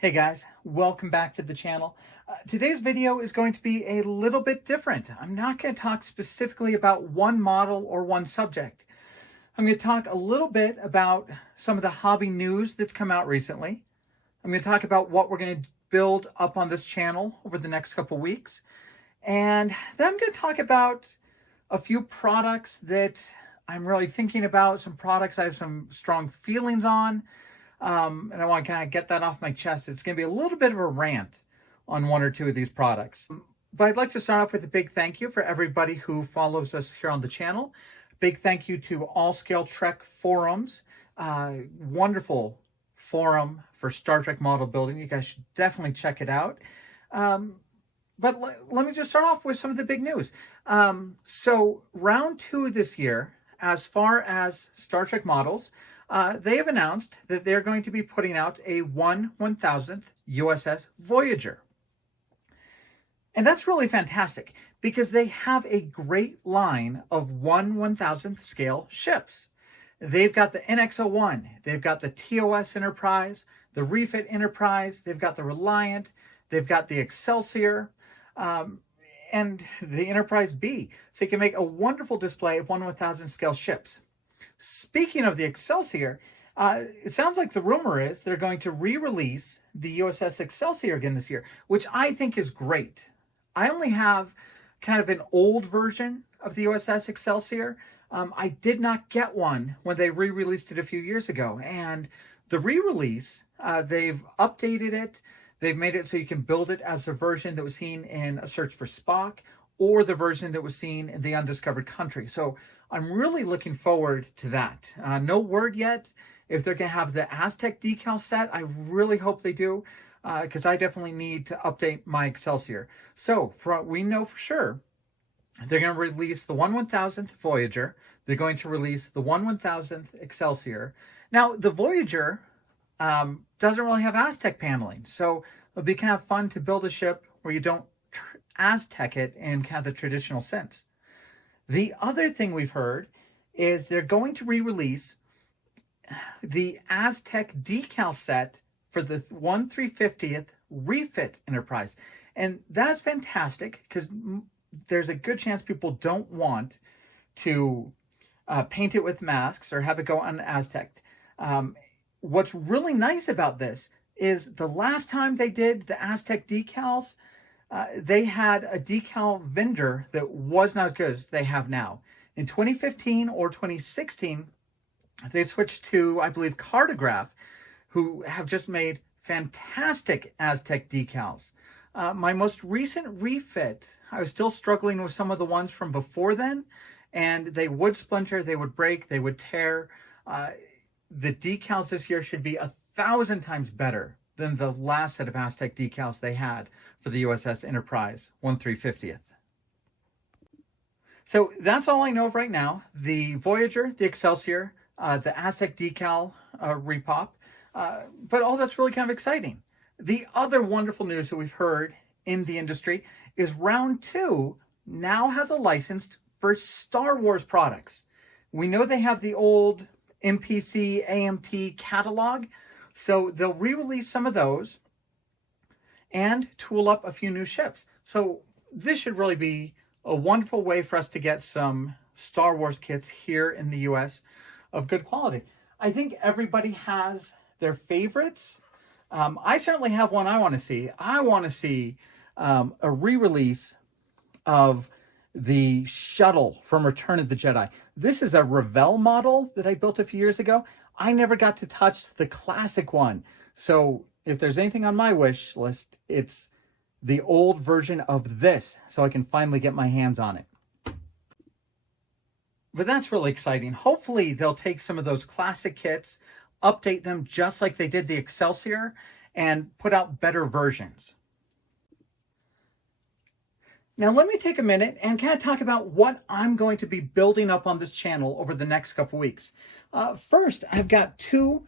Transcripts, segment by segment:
Hey guys, welcome back to the channel. Today's video is going to be a little bit different. I'm not going to talk specifically about one model or one subject. I'm going to talk a little bit about some of the hobby news that's come out recently. I'm going to talk about what we're going to build up on this channel over the next couple weeks. And then I'm going to talk about a few products that I'm really thinking about, some products I have some strong feelings on. And I want to kind of get that off my chest. It's going to be a little bit of a rant on one or two of these products. But I'd like to start off with a big thank you for everybody who follows us here on the channel. Big thank you to All Scale Trek Forums. Wonderful forum for Star Trek model building. You guys should definitely check it out. But let me just start off with some of the big news. So round 2 this year, as far as Star Trek models, they have announced that they're going to be putting out a 1/1000th USS Voyager. And that's really fantastic because they have a great line of 1/1000th scale ships. They've got the NX-01, they've got the TOS Enterprise, the Refit Enterprise, they've got the Reliant, they've got the Excelsior, and the Enterprise B. So you can make a wonderful display of 1/1000th scale ships. Speaking of the Excelsior, it sounds like the rumor is they're going to re-release the Uss Excelsior again this year, which I think is great. I only have kind of an old version of the Uss Excelsior. I did not get one when they re-released it a few years ago. And the re-release, they've updated it. They've made it so you can build it as the version that was seen in A Search for Spock or the version that was seen in The Undiscovered Country. So I'm really looking forward to that. No word yet if they're going to have the Aztec decal set. I really hope they do, because I definitely need to update my Excelsior. So we know for sure they're going to release the 1/1000th Voyager. They're going to release the 1/1000th Excelsior. Now, the Voyager doesn't really have Aztec paneling, so it'll be kind of fun to build a ship where you don't Aztec it in kind of the traditional sense. The other thing we've heard is they're going to re-release the Aztec decal set for the 1/350th Refit Enterprise. And that's fantastic because there's a good chance people don't want to paint it with masks or have it go on Aztec. What's really nice about this is the last time they did the Aztec decals, they had a decal vendor that was not as good as they have now. In 2015 or 2016, they switched to, I believe, Cartograph, who have just made fantastic Aztec decals. My most recent refit, I was still struggling with some of the ones from before then, and they would splinter, they would break, they would tear. The decals this year should be 1,000 times better than the last set of Aztec decals they had for the USS Enterprise 1/350th. So that's all I know of right now. The Voyager, the Excelsior, the Aztec decal repop, but all that's really kind of exciting. The other wonderful news that we've heard in the industry is round 2 now has a license for Star Wars products. We know they have the old MPC AMT catalog, so they'll re-release some of those and tool up a few new ships. So this should really be a wonderful way for us to get some Star Wars kits here in the US of good quality. I think everybody has their favorites. I certainly have one I want to see. I want to see a re-release of the shuttle from Return of the Jedi. This is a Revell model that I built a few years ago. I never got to touch the classic one. So if there's anything on my wish list, it's the old version of this, so I can finally get my hands on it. But that's really exciting. Hopefully they'll take some of those classic kits, update them just like they did the Excelsior, and put out better versions. Now let me take a minute and kind of talk about what I'm going to be building up on this channel over the next couple weeks. First, I've got 2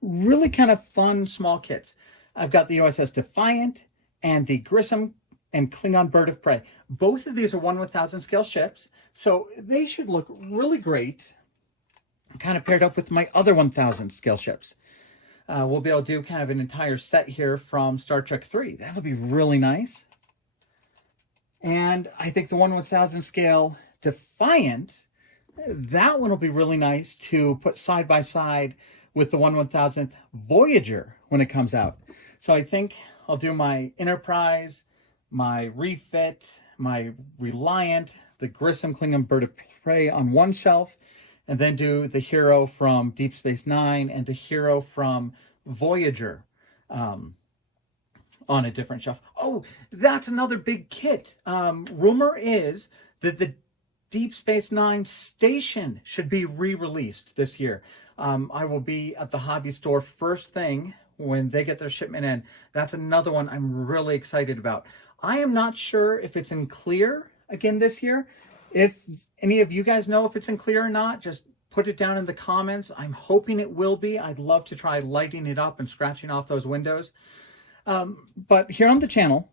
really kind of fun small kits. I've got the USS Defiant and the Grissom and Klingon Bird of Prey. Both of these are 1/1000 scale ships, so they should look really great, kind of paired up with my other 1000 scale ships. we'll be able to do kind of an entire set here from Star Trek 3. That'll be really nice. And I think the 1/1000 scale Defiant, that one will be really nice to put side by side with the 1/1000th Voyager when it comes out. So I think I'll do my Enterprise, my Refit, my Reliant, the Grissom Klingon Bird of Prey on one shelf, and then do the hero from Deep Space Nine and the hero from Voyager on a different shelf. Oh, that's another big kit. Rumor is that the Deep Space Nine station should be re-released this year. I will be at the hobby store first thing when they get their shipment in. That's another one I'm really excited about. I am not sure if it's in clear again this year. If any of you guys know if it's in clear or not, just put it down in the comments. I'm hoping it will be. I'd love to try lighting it up and scratching off those windows. But here on the channel,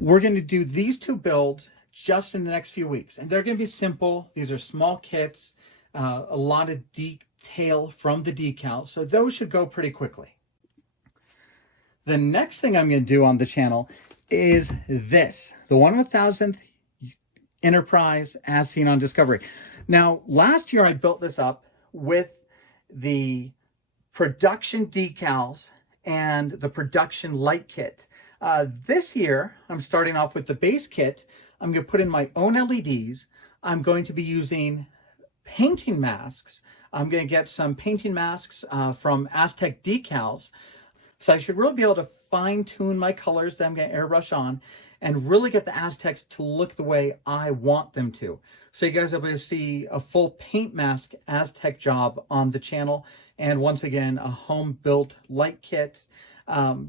we're going to do these two builds just in the next few weeks. And they're going to be simple. These are small kits, a lot of detail from the decal. So those should go pretty quickly. The next thing I'm going to do on the channel is this, the 1/1000th Enterprise as seen on Discovery. Now, last year I built this up with the production decals and the production light kit. This year, I'm starting off with the base kit. I'm going to put in my own LEDs. I'm going to be using painting masks. I'm going to get some painting masks from Aztec Decals. So I should really be able to fine tune my colors that I'm going to airbrush on and really get the Aztecs to look the way I want them to. So you guys will be able to see a full paint mask Aztec job on the channel. And once again, a home built light kit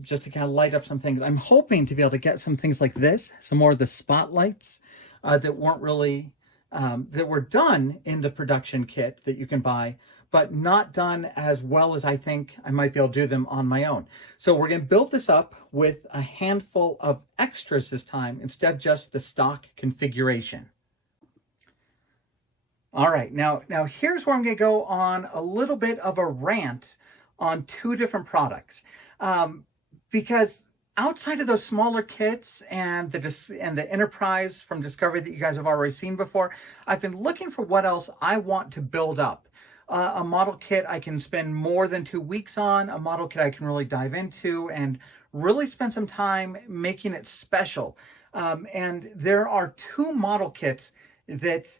just to kind of light up some things. I'm hoping to be able to get some things like this, some more of the spotlights that weren't really, that were done in the production kit that you can buy, but not done as well as I think I might be able to do them on my own. So we're going to build this up with a handful of extras this time instead of just the stock configuration. All right, now here's where I'm going to go on a little bit of a rant on two different products. Because outside of those smaller kits and the Enterprise from Discovery that you guys have already seen before, I've been looking for what else I want to build up. A model kit I can spend more than 2 weeks on, a model kit I can really dive into and really spend some time making it special. And there are two model kits that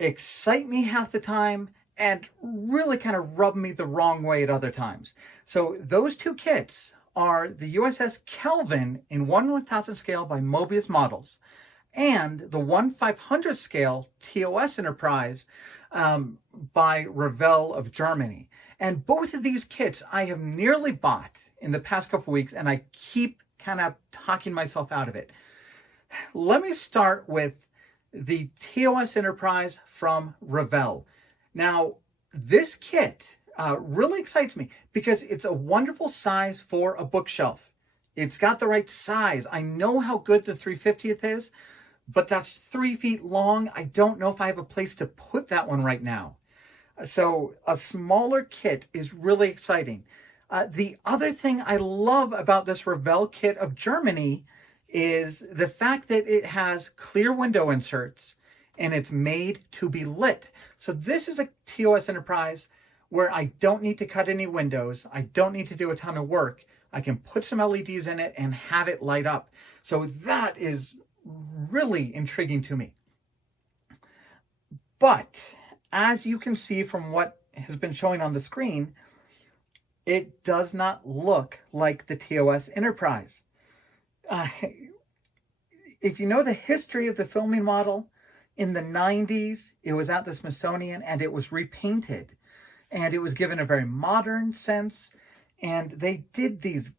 excite me half the time and really kind of rub me the wrong way at other times. So those two kits are the USS Kelvin in 1/1000 scale by Moebius Models and the 1/500 scale TOS Enterprise by Revell of Germany. And both of these kits I have nearly bought in the past couple weeks, and I keep kind of talking myself out of it. Let me start with the TOS Enterprise from Revell. Now, this kit really excites me because it's a wonderful size for a bookshelf. It's got the right size. I know how good the 350th is, but that's 3 feet long. I don't know if I have a place to put that one right now. So a smaller kit is really exciting. The other thing I love about this Revell kit of Germany is the fact that it has clear window inserts and it's made to be lit. So this is a TOS Enterprise where I don't need to cut any windows. I don't need to do a ton of work. I can put some LEDs in it and have it light up. So that is really intriguing to me. But as you can see from what has been showing on the screen, it does not look like the TOS Enterprise. If you know the history of the filming model, in the 90s, it was at the Smithsonian and it was repainted. And it was given a very modern sense. And they did these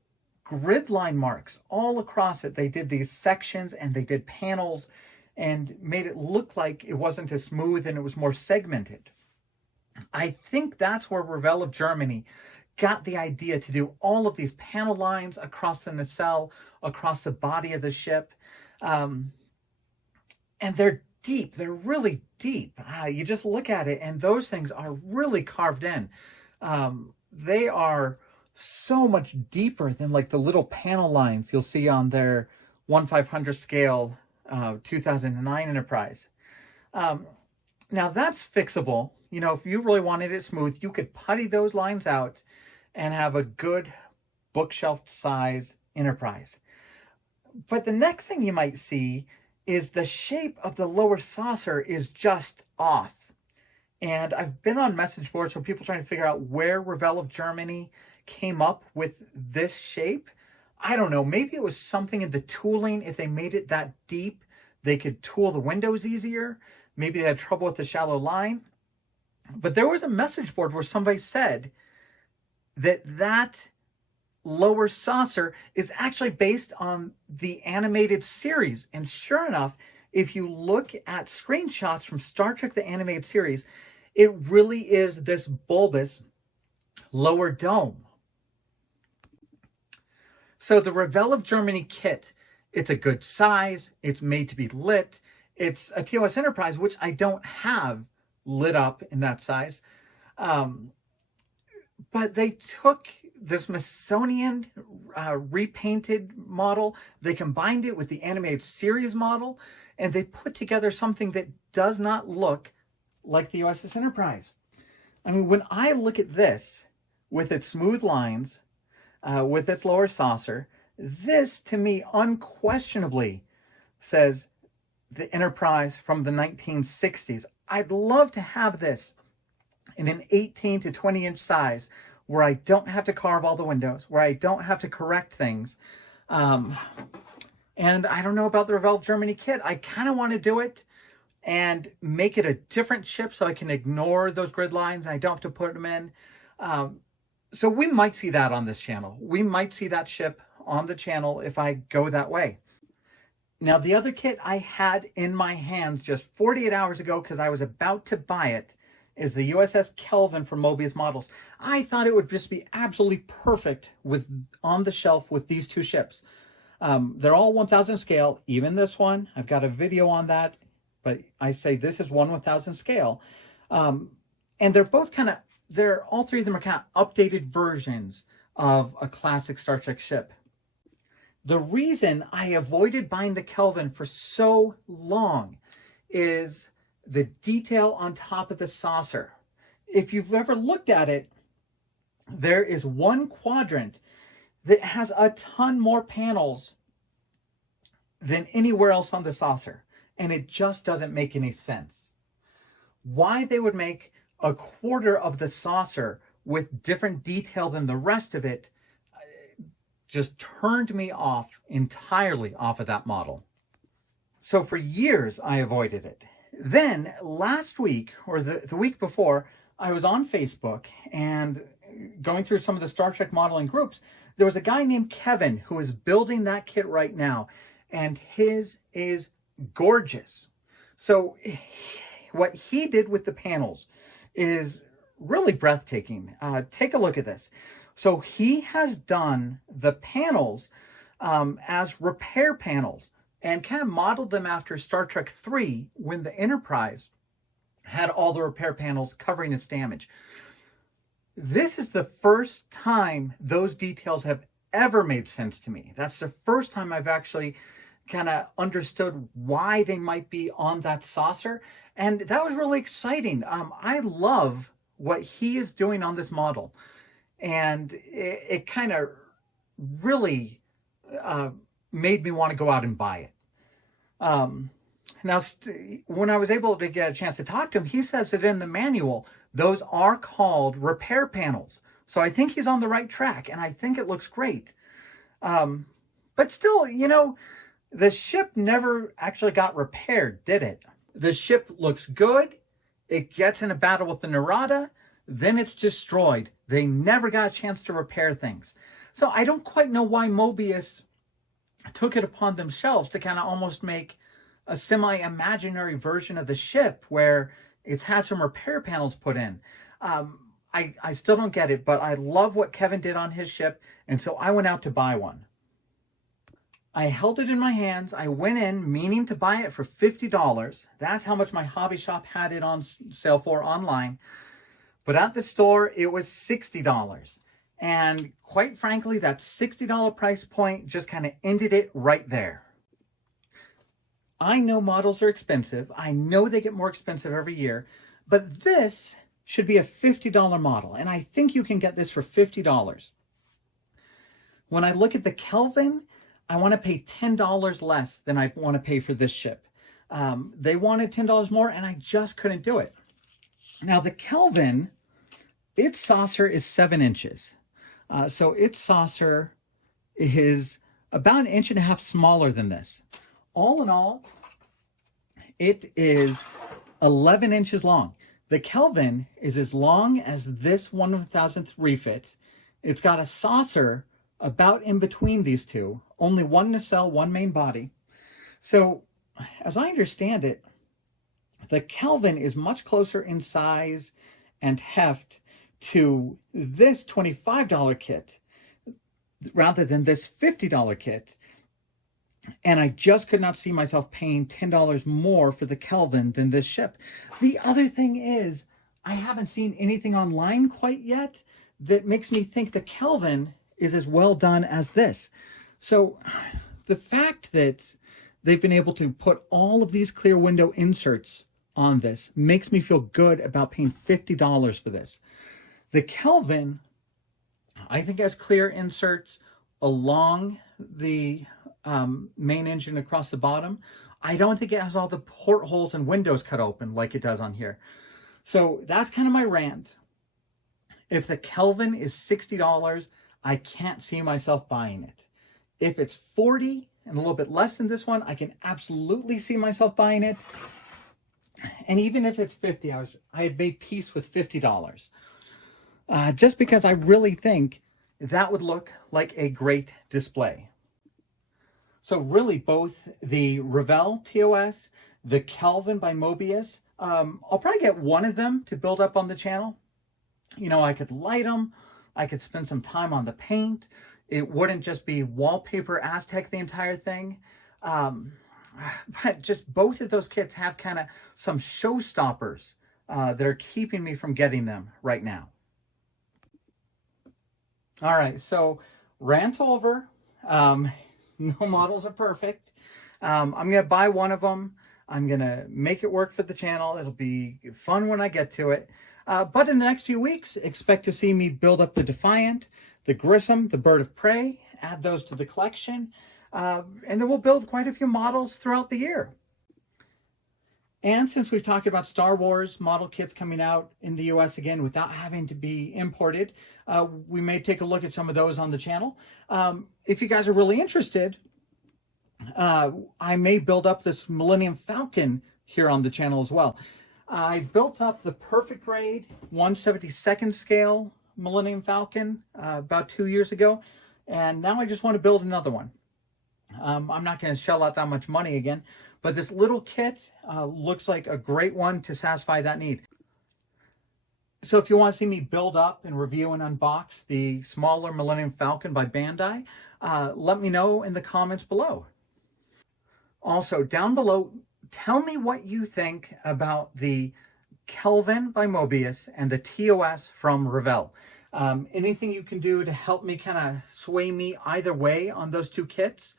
grid line marks all across it. They did these sections and they did panels and made it look like it wasn't as smooth and it was more segmented. I think that's where Revell of Germany got the idea to do all of these panel lines across the nacelle, across the body of the ship. And they're deep. They're really deep. You just look at it and those things are really carved in. They are so much deeper than like the little panel lines you'll see on their 1/500 scale 2009 Enterprise. Now that's fixable. You know, if you really wanted it smooth, you could putty those lines out and have a good bookshelf size Enterprise. But the next thing you might see is the shape of the lower saucer is just off. And I've been on message boards for people trying to figure out where Revell of Germany came up with this shape. I don't know, maybe it was something in the tooling. If they made it that deep, they could tool the windows easier. Maybe they had trouble with the shallow line. But there was a message board where somebody said that that lower saucer is actually based on the animated series. And sure enough, if you look at screenshots from Star Trek, the animated series, it really is this bulbous lower dome. So the Revell of Germany kit, it's a good size, it's made to be lit, it's a TOS Enterprise, which I don't have lit up in that size. But they took this Smithsonian repainted model, they combined it with the animated series model, and they put together something that does not look like the USS Enterprise. I mean, when I look at this with its smooth lines, with its lower saucer, this to me unquestionably says the Enterprise from the 1960s. I'd love to have this in an 18 to 20 inch size where I don't have to carve all the windows, where I don't have to correct things. And I don't know about the Revell of Germany kit. I kind of want to do it and make it a different ship so I can ignore those grid lines and I don't have to put them in. So we might see that on this channel. We might see that ship on the channel if I go that way. Now, the other kit I had in my hands just 48 hours ago because I was about to buy it is the USS Kelvin from Moebius Models. I thought it would just be absolutely perfect with on the shelf with these two ships. They're all 1000 scale, even this one. I've got a video on that, but I say this is 1000 scale. And they're both kind of, all three of them are kind of updated versions of a classic Star Trek ship. The reason I avoided buying the Kelvin for so long is the detail on top of the saucer. If you've ever looked at it, there is one quadrant that has a ton more panels than anywhere else on the saucer, and it just doesn't make any sense. Why they would make a quarter of the saucer with different detail than the rest of it just turned me off entirely off of that model. So for years, I avoided it. Then last week, or the week before, I was on Facebook and going through some of the Star Trek modeling groups. There was a guy named Kelvin who is building that kit right now, and his is gorgeous. So what he did with the panels is really breathtaking. Take a look at this. So he has done the panels as repair panels and kind of modeled them after Star Trek 3 when the Enterprise had all the repair panels covering its damage. This is the first time those details have ever made sense to me. That's the first time I've actually kind of understood why they might be on that saucer. And that was really exciting. I love what he is doing on this model. And it kind of really made me want to go out and buy it. Now, when I was able to get a chance to talk to him, he says that in the manual, those are called repair panels. So I think he's on the right track, and I think it looks great. But still, you know, the ship never actually got repaired, did it? The ship looks good. It gets in a battle with the Narada. Then it's destroyed. They never got a chance to repair things. So I don't quite know why Moebius took it upon themselves to kind of almost make a semi-imaginary version of the ship where it's had some repair panels put in. I still don't get it, but I love what Kelvin did on his ship, and so I went out to buy one. I held it in my hands. I went in meaning to buy it for $50. That's how much my hobby shop had it on sale for online. But at the store, it was $60. And quite frankly, that $60 price point just kind of ended it right there. I know models are expensive. I know they get more expensive every year, but this should be a $50 model. And I think you can get this for $50. When I look at the Kelvin, I want to pay $10 less than I want to pay for this ship. They wanted $10 more and I just couldn't do it. Now the Kelvin, its saucer is 7 inches. So its saucer is about 1.5 inches smaller than this. All in all, it is 11 inches long. The Kelvin is as long as this 1/1000th refit. It's got a saucer about in between these two, only one nacelle, one main body. So as I understand it, the Kelvin is much closer in size and heft to this $25 kit rather than this $50 kit. And I just could not see myself paying $10 more for the Kelvin than this ship. The other thing is, I haven't seen anything online quite yet that makes me think the Kelvin is as well done as this. So the fact that they've been able to put all of these clear window inserts on this makes me feel good about paying $50 for this. The Kelvin, I think, has clear inserts along the main engine across the bottom. I don't think it has all the portholes and windows cut open like it does on here. So that's kind of my rant. If the Kelvin is $60, I can't see myself buying it. If it's $40 and a little bit less than this one, I can absolutely see myself buying it. And even if it's $50, I had made peace with $50. Just because I really think that would look like a great display. So really both the Revell TOS, the Kelvin by Moebius, I'll probably get one of them to build up on the channel. You know, I could light them, I could spend some time on the paint. It wouldn't just be wallpaper Aztec the entire thing. But just both of those kits have kind of some showstoppers that are keeping me from getting them right now. All right, so rant over. No models are perfect. I'm going to buy one of them. I'm going to make it work for the channel. It'll be fun when I get to it. But in the next few weeks, expect to see me build up the Defiant, the Grissom, the Bird of Prey, add those to the collection. And then we'll build quite a few models throughout the year. And since we've talked about Star Wars model kits coming out in the US again without having to be imported, we may take a look at some of those on the channel. If you guys are really interested, I may build up this Millennium Falcon here on the channel as well. I built up the perfect grade 1/72nd scale Millennium Falcon about 2 years ago, and now I just want to build another one. I'm not going to shell out that much money again, but this little kit looks like a great one to satisfy that need. So if you want to see me build up and review and unbox the smaller Millennium Falcon by Bandai, let me know in the comments below. Also, down below, tell me what you think about the Kelvin by Moebius and the TOS from Revell. Anything you can do to help me kind of sway me either way on those two kits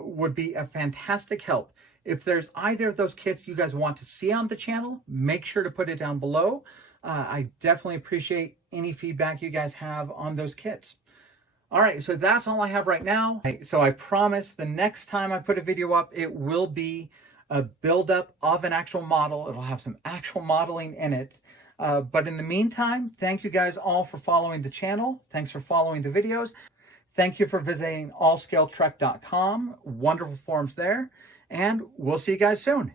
would be a fantastic help. If there's either of those kits you guys want to see on the channel, make sure to put it down below. I definitely appreciate any feedback you guys have on those kits. All right, so that's all I have right now. So I promise the next time I put a video up, it will be a build-up of an actual model. It'll have some actual modeling in it. But in the meantime, thank you guys all for following the channel. Thanks for following the videos. Thank you for visiting allscaletrek.com. Wonderful forums there. And we'll see you guys soon.